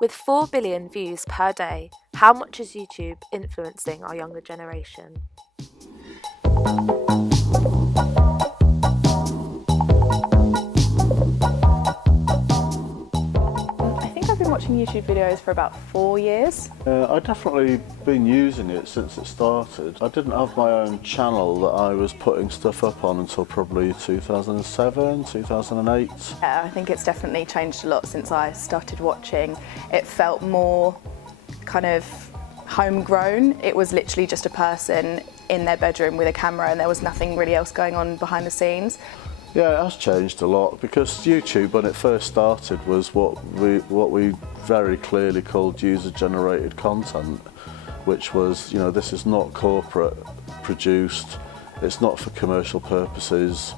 With 4 billion views per day, how much is YouTube influencing our younger generation? I think I've been watching YouTube videos for about 4 years. I've definitely been using it since it started. I didn't have my own channel that I was putting stuff up on until probably 2007, 2008. Yeah, I think it's definitely changed a lot since I started watching. It felt more kind of homegrown. It was literally just a person in their bedroom with a camera and there was nothing really else going on behind the scenes. Yeah, it has changed a lot because YouTube, when it first started, was what we very clearly called user-generated content, which was, this is not corporate produced, it's not for commercial purposes,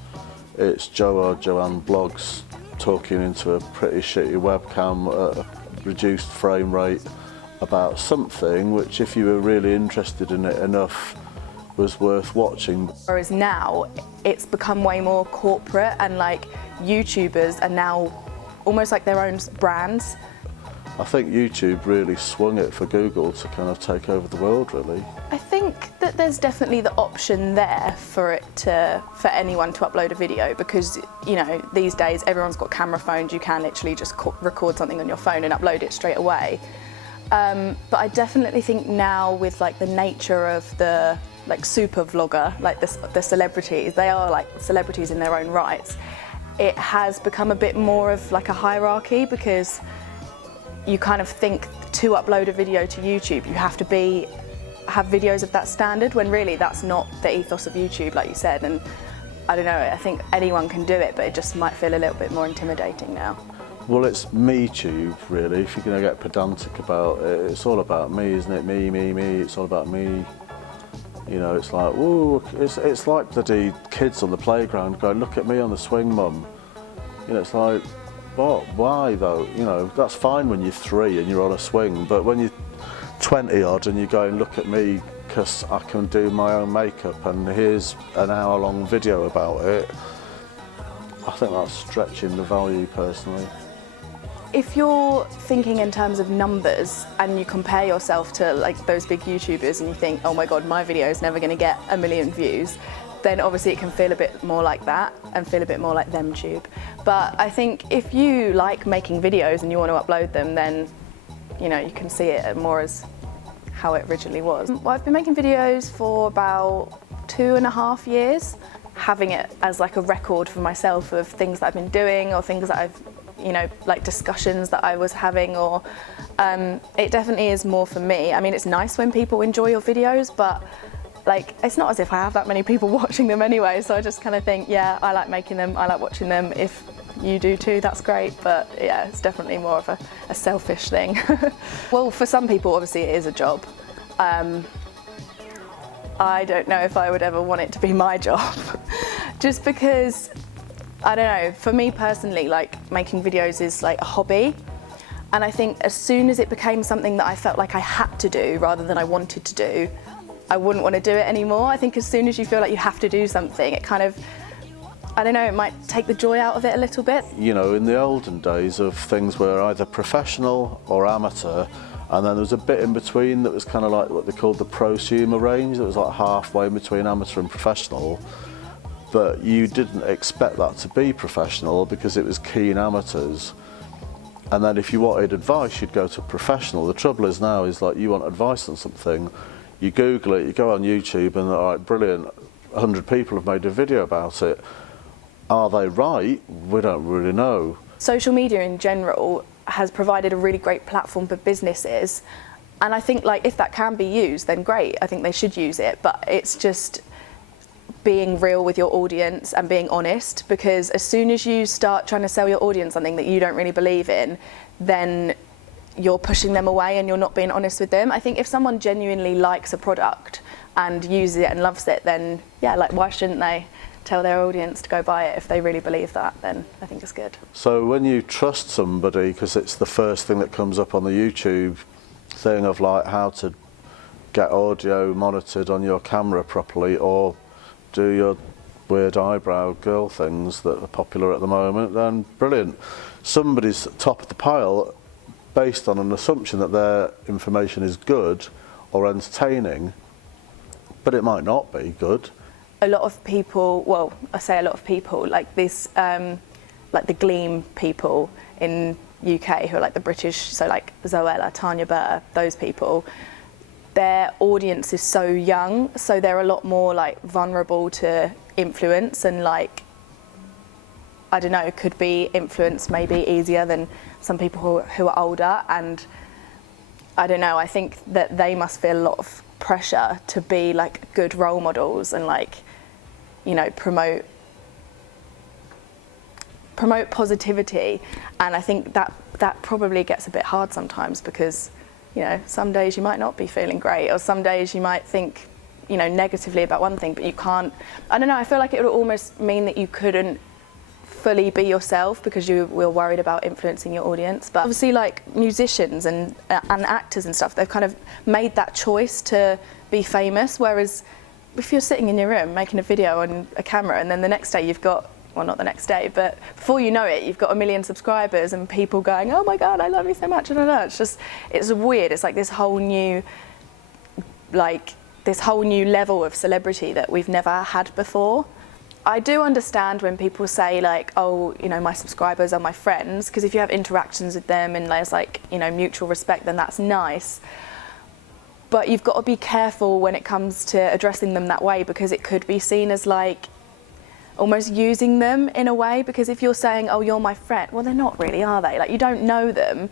it's Joe or Joanne blogs talking into a pretty shitty webcam at a reduced frame rate about something which, if you were really interested in it enough, was worth watching. Whereas now it's become way more corporate and like YouTubers are now almost like their own brands. I think YouTube really swung it for Google to kind of take over the world, really. I think that there's definitely the option there for anyone to upload a video because, these days everyone's got camera phones, you can literally just record something on your phone and upload it straight away. But I definitely think now with like the nature of the super vlogger, like the celebrities, they are like celebrities in their own rights. It has become a bit more of like a hierarchy because you kind of think to upload a video to YouTube, you have to have videos of that standard when really that's not the ethos of YouTube, like you said. And I don't know, I think anyone can do it, but it just might feel a little bit more intimidating now. Well, it's MeTube, really. If you're going to get pedantic about it, it's all about me, isn't it? Me, it's all about me. It's like, ooh, it's like the kids on the playground going, look at me on the swing, mum. It's like, what? Why though? That's fine when you're 3 and you're on a swing, but when you're 20 odd and you're going, look at me because I can do my own makeup and here's an hour-long video about it, I think that's stretching the value personally. If you're thinking in terms of numbers and you compare yourself to like those big YouTubers and you think, oh my God, my video is never going to get 1 million views, then obviously it can feel a bit more like that and feel a bit more like ThemTube. But I think if you like making videos and you want to upload them, then you can see it more as how it originally was. Well, I've been making videos for about 2.5 years, having it as like a record for myself of things that I've been doing or things that I've like discussions that I was having, or it definitely is more for me. I mean, it's nice when people enjoy your videos, but like it's not as if I have that many people watching them anyway, so I just kind of think, yeah, I like making them, I like watching them. If you do too, that's great, but yeah, it's definitely more of a selfish thing. Well, for some people, obviously it is a job. I don't know if I would ever want it to be my job, just because I don't know, for me personally, like making videos is like a hobby. And I think as soon as it became something that I felt like I had to do rather than I wanted to do, I wouldn't want to do it anymore. I think as soon as you feel like you have to do something, it kind of, I don't know, it might take the joy out of it a little bit. In the olden days of things were either professional or amateur, and then there was a bit in between that was kind of like what they called the prosumer range, that was like halfway between amateur and professional. But you didn't expect that to be professional because it was keen amateurs. And then if you wanted advice, you'd go to a professional. The trouble is now is like you want advice on something, you Google it, you go on YouTube and all right, brilliant, 100 people have made a video about it. Are they right? We don't really know. Social media in general has provided a really great platform for businesses. And I think like if that can be used, then great. I think they should use it, but it's just being real with your audience and being honest, because as soon as you start trying to sell your audience something that you don't really believe in, then you're pushing them away and you're not being honest with them. I think if someone genuinely likes a product and uses it and loves it, then yeah, like why shouldn't they tell their audience to go buy it if they really believe that? Then I think it's good. So when you trust somebody, because it's the first thing that comes up on the YouTube thing of like how to get audio monitored on your camera properly or do your weird eyebrow girl things that are popular at the moment, then brilliant. Somebody's top of the pile based on an assumption that their information is good or entertaining, but it might not be good. A lot of people, well, I say a lot of people, like this, like the Gleam people in UK who are like the British, so like Zoella, Tanya Burr, those people, their audience is so young, so they're a lot more like vulnerable to influence, and like, I don't know, could be influenced maybe easier than some people who are older. And I don't know, I think that they must feel a lot of pressure to be like good role models and like, you know, promote positivity. And I think that probably gets a bit hard sometimes, because, you know, some days you might not be feeling great, or some days you might think, you know, negatively about one thing, but you can't, I don't know, I feel like it would almost mean that you couldn't fully be yourself because you were worried about influencing your audience. But obviously, like musicians and actors and stuff, they've kind of made that choice to be famous, whereas if you're sitting in your room making a video on a camera and then the next day you've got, well, not the next day, but before you know it, you've got 1 million subscribers and people going, oh my God, I love you so much. I don't know, it's just, it's weird. It's like this whole new level of celebrity that we've never had before. I do understand when people say like, oh, you know, my subscribers are my friends, because if you have interactions with them and there's like, you know, mutual respect, then that's nice. But you've got to be careful when it comes to addressing them that way, because it could be seen as like almost using them in a way. Because if you're saying, oh, you're my friend, well, they're not really, are they? Like, you don't know them,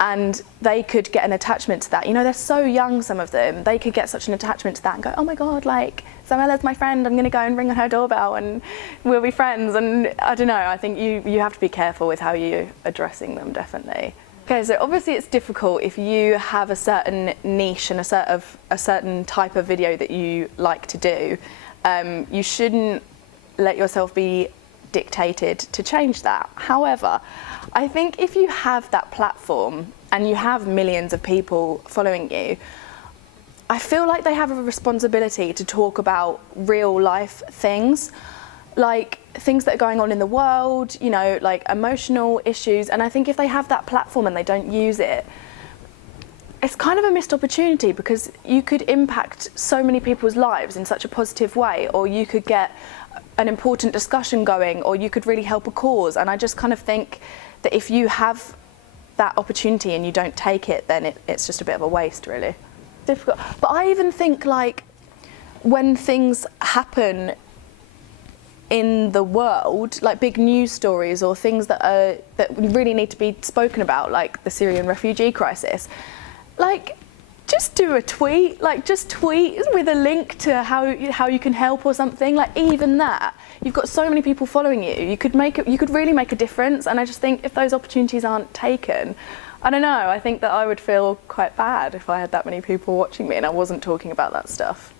and they could get an attachment to that. You know, they're so young, some of them, they could get such an attachment to that and go, oh my God, like, Zoella's my friend, I'm going to go and ring her doorbell and we'll be friends. And I don't know, I think you have to be careful with how you're addressing them, definitely. Okay, so obviously it's difficult if you have a certain niche and a certain type of video that you like to do. You shouldn't let yourself be dictated to change that. However, I think if you have that platform and you have millions of people following you, I feel like they have a responsibility to talk about real life things, like things that are going on in the world, you know, like emotional issues. And I think if they have that platform and they don't use it, it's kind of a missed opportunity, because you could impact so many people's lives in such a positive way, or you could get an important discussion going, or you could really help a cause. And I just kind of think that if you have that opportunity and you don't take it, then it's just a bit of a waste, really. Difficult. But I even think like when things happen in the world, like big news stories or things that really need to be spoken about, like the Syrian refugee crisis, like just do a tweet, like just tweet with a link to how you can help or something. Like even that, you've got so many people following you, you could really make a difference. And I just think if those opportunities aren't taken, I don't know, I think that I would feel quite bad if I had that many people watching me and I wasn't talking about that stuff.